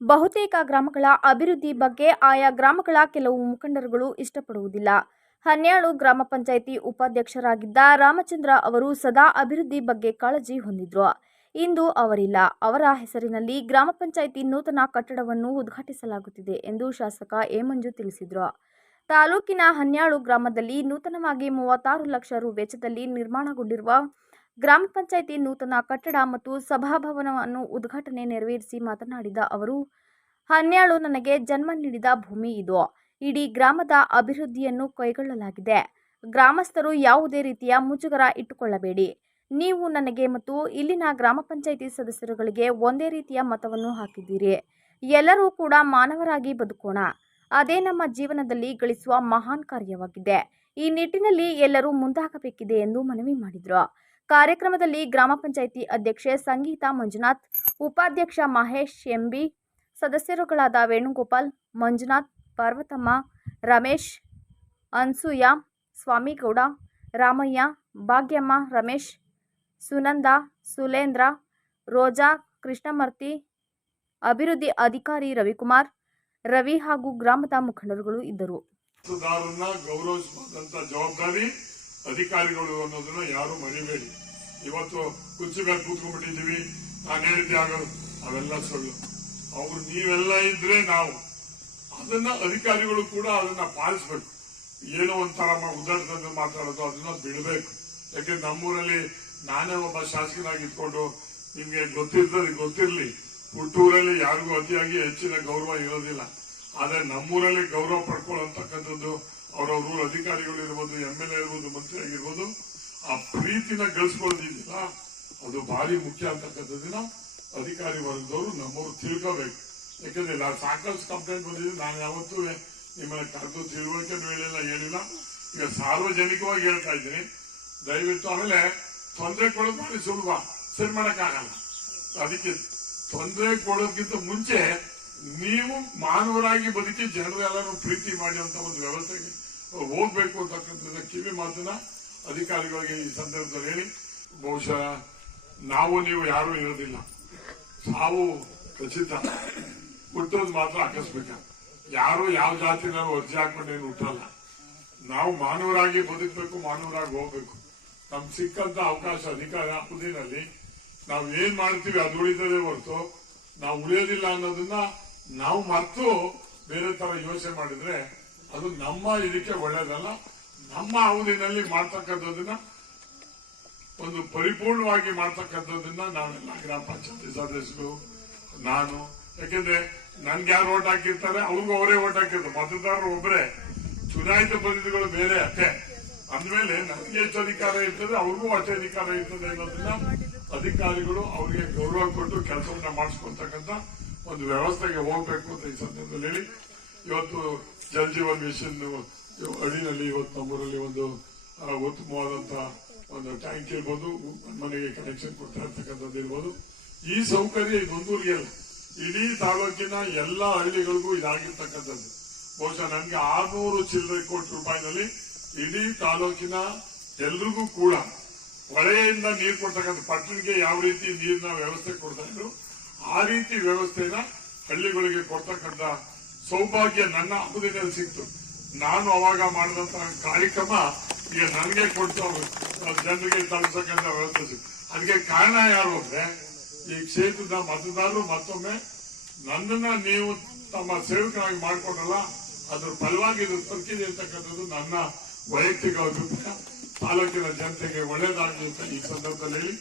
ಬಹುತೇಕ ಗ್ರಾಮಗಳ ಅಭಿವೃದ್ಧಿ ಬಗ್ಗೆ ಆಯಾ ಗ್ರಾಮಗಳ ಕೆಲವು ಮುಖಂಡರುಗಳು ಇಷ್ಟಪಡುವುದಿಲ್ಲ. ಹನ್ಯಾಳು ಗ್ರಾಮ ಪಂಚಾಯಿತಿ ಉಪಾಧ್ಯಕ್ಷರಾಗಿದ್ದ ರಾಮಚಂದ್ರ ಅವರು ಸದಾ ಅಭಿವೃದ್ಧಿ ಬಗ್ಗೆ ಕಾಳಜಿ ಹೊಂದಿದ್ರು. ಇಂದು ಅವರಿಲ್ಲ. ಅವರ ಹೆಸರಿನಲ್ಲಿ ಗ್ರಾಮ ಪಂಚಾಯಿತಿ ನೂತನ ಕಟ್ಟಡವನ್ನು ಉದ್ಘಾಟಿಸಲಾಗುತ್ತಿದೆ ಎಂದು ಶಾಸಕ ಎ. ಮಂಜು ತಿಳಿಸಿದರು. ತಾಲೂಕಿನ ಹನ್ಯಾಳು ಗ್ರಾಮದಲ್ಲಿ ನೂತನವಾಗಿ 36 ಲಕ್ಷ ರು ವೆಚ್ಚದಲ್ಲಿ ನಿರ್ಮಾಣಗೊಂಡಿರುವ ಗ್ರಾಮ ಪಂಚಾಯಿತಿ ನೂತನ ಕಟ್ಟಡ ಮತ್ತು ಸಭಾಭವನವನ್ನು ಉದ್ಘಾಟನೆ ನೆರವೇರಿಸಿ ಮಾತನಾಡಿದ ಅವರು, ಹನ್ಯಾಳು ನನಗೆ ಜನ್ಮ ನೀಡಿದ ಭೂಮಿ ಇದು. ಇಡೀ ಗ್ರಾಮದ ಅಭಿವೃದ್ಧಿಯನ್ನು ಕೈಗೊಳ್ಳಲಾಗಿದೆ. ಗ್ರಾಮಸ್ಥರು ಯಾವುದೇ ರೀತಿಯ ಮುಜುಗರ ಇಟ್ಟುಕೊಳ್ಳಬೇಡಿ. ನೀವು ನನಗೆ ಮತ್ತು ಇಲ್ಲಿನ ಗ್ರಾಮ ಪಂಚಾಯಿತಿ ಸದಸ್ಯರುಗಳಿಗೆ ಒಂದೇ ರೀತಿಯ ಮತವನ್ನು ಹಾಕಿದ್ದೀರಿ. ಎಲ್ಲರೂ ಕೂಡ ಮಾನವರಾಗಿ ಬದುಕೋಣ. ಅದೇ ನಮ್ಮ ಜೀವನದಲ್ಲಿ ಗಳಿಸುವ ಮಹಾನ್ ಕಾರ್ಯವಾಗಿದೆ. ಈ ನಿಟ್ಟಿನಲ್ಲಿ ಎಲ್ಲರೂ ಮುಂದಾಗಬೇಕಿದೆ ಎಂದು ಮನವಿ ಮಾಡಿದರು. ಕಾರ್ಯಕ್ರಮದಲ್ಲಿ ಗ್ರಾಮ ಪಂಚಾಯಿತಿ ಅಧ್ಯಕ್ಷೆ ಸಂಗೀತಾ ಮಂಜುನಾಥ್, ಉಪಾಧ್ಯಕ್ಷ ಮಹೇಶ್ ಎಂಬಿ, ಸದಸ್ಯರುಗಳಾದ ವೇಣುಗೋಪಾಲ್, ಮಂಜುನಾಥ್, ಪಾರ್ವತಮ್ಮ, ರಮೇಶ್, ಅನ್ಸೂಯ, ಸ್ವಾಮಿಗೌಡ, ರಾಮಯ್ಯ, ಭಾಗ್ಯಮ್ಮ, ರಮೇಶ್, ಸುನಂದ, ಸುಲೇಂದ್ರ, ರೋಜಾ, ಕೃಷ್ಣಮೂರ್ತಿ, ಅಭಿವೃದ್ಧಿ ಅಧಿಕಾರಿ ರವಿಕುಮಾರ್, ರವಿ ಹಾಗೂ ಗ್ರಾಮದ ಮುಖಂಡರುಗಳು ಇದ್ದರು. ಗೌರವಿಸುವಂತ ಜವಾಬ್ದಾರಿ ಅಧಿಕಾರಿಗಳು ಅನ್ನೋದನ್ನ ಯಾರು ಮರಿಬೇಡಿ. ಇವತ್ತು ಕುರ್ಚಿ ಮೇಲೆ ಕೂತ್ಕೊಂಡ್ಬಿಟ್ಟಿದೀವಿ, ನಾನು ಹೇಳಿದ್ದೆ ಆಗೋದು ಅವೆಲ್ಲ ಸುಳ್ಳು. ಅವ್ರು ನೀವೆಲ್ಲ ಇದ್ರೆ ನಾವು ಅದನ್ನ ಅಧಿಕಾರಿಗಳು ಕೂಡ ಅದನ್ನ ಪಾಲಿಸಬೇಕು. ಏನೋ ಒಂಥರ ಉದಾಹರಣೆ ಮಾತಾಡೋದು ಅದನ್ನ ಬಿಡಬೇಕು. ಯಾಕೆಂದ್ರೆ ನಮ್ಮೂರಲ್ಲಿ ನಾನೇ ಒಬ್ಬ ಶಾಸಕನಾಗಿ ಇಟ್ಕೊಂಡು ನಿಮ್ಗೆ ಗೊತ್ತಿರ್ಲಿ, ಹುಟ್ಟೂರಲ್ಲಿ ಯಾರಿಗೂ ಅತಿಯಾಗಿ ಹೆಚ್ಚಿನ ಗೌರವ ಇರೋದಿಲ್ಲ. ಆದ್ರೆ ನಮ್ಮೂರಲ್ಲಿ ಗೌರವ ಪಡ್ಕೊಳ್ಳತಕ್ಕಂಥದ್ದು ಅವರವ್ರ ಅಧಿಕಾರಿಗಳು ಇರ್ಬೋದು, MLA ಇರ್ಬೋದು, ಮಂತ್ರಿ ಆಗಿರ್ಬೋದು, ಆ ಪ್ರೀತಿನ ಗಳಿಸ್ಕೊಳ್ಳೋದಿಲ್ಲ, ಅದು ಭಾರಿ ಮುಖ್ಯ ಅಂತಕ್ಕಂಥದ್ದನ್ನ ಅಧಿಕಾರಿ ವರ್ಗದವರು ನಮ್ಮವರು ತಿಳ್ಕೋಬೇಕು. ಯಾಕಂದ್ರೆ ಸಾಕಷ್ಟು ಕಂಪ್ಲೇಂಟ್ ಬಂದಿದೆ. ನಾನು ಯಾವತ್ತೂ ನಿಮ್ಮನ್ನ ಕರೆದು ತಿಳುವಳಿಕೆ ಹೇಳಿಲ್ಲ. ಈಗ ಸಾರ್ವಜನಿಕವಾಗಿ ಹೇಳ್ತಾ ಇದ್ದೀನಿ, ದಯವಿಟ್ಟು. ಆಮೇಲೆ ತೊಂದರೆ ಕೊಡೋದು ಭಾರಿ ಸುಲಭ, ಸರಿ ಮಾಡಕ್ಕಾಗಲ್ಲ. ಅದಕ್ಕೆ ತೊಂದರೆ ಕೊಡೋದಕ್ಕಿಂತ ಮುಂಚೆ ನೀವು ಮಾನವರಾಗಿ ಬದುಕಿ ಜನರೆಲ್ಲರೂ ಪ್ರೀತಿ ಮಾಡಿ ಅಂತ ಒಂದು ವ್ಯವಸ್ಥೆಗೆ ಹೋಗ್ಬೇಕು ಅಂತಕ್ಕಂಥ ಕಿವಿ ಮಾತನ್ನ ಅಧಿಕಾರಿಗಳಿಗೆ ಈ ಸಂದರ್ಭದಲ್ಲಿ ಹೇಳಿ. ಬಹುಶಃ ನಾವು ನೀವು ಯಾರೂ ಇರೋದಿಲ್ಲ, ಸಾವು ಖಚಿತ, ಹುಟ್ಟೋದು ಮಾತ್ರ ಆಕಸ್ಮಿಕ. ಯಾರು ಯಾವ ಜಾತಿನಾರು ಅರ್ಜಿ ಹಾಕೊಂಡೇನು ಹುಟ್ಟಲ್ಲ. ನಾವು ಮಾನವರಾಗಿ ಬದುಕಬೇಕು, ಮಾನವರಾಗಿ ಹೋಗ್ಬೇಕು. ನಮ್ಗೆ ಸಿಕ್ಕಂತ ಅವಕಾಶ ಅಧಿಕಾರ ಅವಧಿನಲ್ಲಿ ನಾವು ಏನ್ ಮಾಡ್ತೀವಿ ಅದು ಉಳಿತದೆ ಹೊರತು ನಾವು ಉಳಿಯೋದಿಲ್ಲ ಅನ್ನೋದನ್ನ ನಾವು ಮರೆತು ಬೇರೆ ತರ ಯೋಚನೆ ಮಾಡಿದ್ರೆ ಅದು ನಮ್ಮ ಇದಕ್ಕೆ ಒಳ್ಳೇದಲ್ಲ. ನಮ್ಮ ಅವಧಿನಲ್ಲಿ ಮಾಡ್ತಕ್ಕಂಥದನ್ನ ಒಂದು ಪರಿಪೂರ್ಣವಾಗಿ ಮಾಡ್ತಕ್ಕಂಥದನ್ನ ನಾವೆಲ್ಲ ಗ್ರಾಮ ಪಂಚಾಯತಿ ಸದಸ್ಯರು, ನಾನು, ಯಾಕೆಂದ್ರೆ ನನ್ಗೆ ಯಾರು ಓಟ್ ಹಾಕಿರ್ತಾರೆ ಅವ್ರಿಗೂ ಅವರೇ ಓಟ್ ಹಾಕಿರ್ತಾರೆ. ಮತದಾರರು ಒಬ್ಬರೇ, ಚುನಾಯಿತ ಪ್ರತಿನಿಧಿಗಳು ಬೇರೆ. ಅಷ್ಟೇ. ಅಂದ್ಮೇಲೆ ನನಗೆ ಎಷ್ಟು ಅಧಿಕಾರ ಇರ್ತದೆ ಅವ್ರಿಗೂ ಅಷ್ಟೇ ಅಧಿಕಾರ ಇರ್ತದೆ ಅನ್ನೋದನ್ನ ಅಧಿಕಾರಿಗಳು ಅವ್ರಿಗೆ ಗೌರವ ಕೊಟ್ಟು ಕೆಲಸವನ್ನ ಮಾಡಿಸ್ಕೊಳ್ತಕ್ಕಂಥ ಒಂದು ವ್ಯವಸ್ಥೆಗೆ ಹೋಗ್ಬೇಕು ಅಂತ ಈ ಸಂದರ್ಭದಲ್ಲಿ ಹೇಳಿ, ಇವತ್ತು ಜಲ್ ಜೀವನ್ ಮಿಷನ್ ಅಡಿನಲ್ಲಿ ಇವತ್ತು ನಮ್ಮೂರಲ್ಲಿ ಒಂದು ಉತ್ತಮವಾದಂತ ಒಂದು ಟ್ಯಾಂಕ್ ಇರ್ಬೋದು, ಮನೆಗೆ ಕನೆಕ್ಷನ್ ಕೊಡ್ತಾ ಇರ್ತಕ್ಕಂಥದ್ದು ಇರ್ಬೋದು. ಈ ಸೌಕರ್ಯ ಇದೊಂದೂರಿಗೆ ಅಲ್ಲ, ಇಡೀ ತಾಲೂಕಿನ ಎಲ್ಲ ಹಳ್ಳಿಗಳಿಗೂ ಇದಾಗಿರ್ತಕ್ಕಂಥದ್ದು. ಬಹುಶಃ ನನಗೆ 600 ಚಿಲ್ಲರೆ ಕೋಟಿ ರೂಪಾಯಿನಲ್ಲಿ ಇಡೀ ತಾಲೂಕಿನ ಎಲ್ರಿಗೂ ಕೂಡ ಹೊಳೆಯಿಂದ ನೀರು ಕೊಡ್ತಕ್ಕಂಥ ಪಟ್ಟಣಕ್ಕೆ ಯಾವ ರೀತಿ ನೀರಿನ ವ್ಯವಸ್ಥೆ ಕೊಡ್ತಾ ಇದ್ರು ಆ ರೀತಿ ವ್ಯವಸ್ಥೆನ ಹಳ್ಳಿಗಳಿಗೆ ಕೊಡ್ತಕ್ಕಂಥ ಸೌಭಾಗ್ಯ ನನ್ನ ಅವಧಿನಲ್ಲಿ ಸಿಕ್ತು. ನಾನು ಅವಾಗ ಮಾಡಿದಂತ ಕಾರ್ಯಕ್ರಮ ಈಗ ನನಗೆ ಕೊಡ್ತಾ ಜನರಿಗೆ ತಲುಪತಕ್ಕಂಥ ವ್ಯವಸ್ಥೆ ಸಿಕ್ತು. ಅದಕ್ಕೆ ಕಾರಣ ಯಾರು ಅಂದ್ರೆ ಈ ಕ್ಷೇತ್ರದ ಮತದಾರರು ಮತ್ತೊಮ್ಮೆ ನನ್ನನ್ನ ನೀವು ತಮ್ಮ ಸೇವಕರಾಗಿ ಮಾಡಿಕೊಂಡಲ್ಲ, ಅದ್ರ ಫಲವಾಗಿ ಇದು ತಲುಪಿದೆ ಅಂತಕ್ಕಂಥದ್ದು ನನ್ನ ವೈಯಕ್ತಿಕ ಅಭಿಪ್ರಾಯ. ತಾಲೂಕಿನ ಜನತೆಗೆ ಒಳ್ಳೇದಾಗಲಿ ಅಂತ ಈ ಸಂದರ್ಭದಲ್ಲಿ ಹೇಳಿ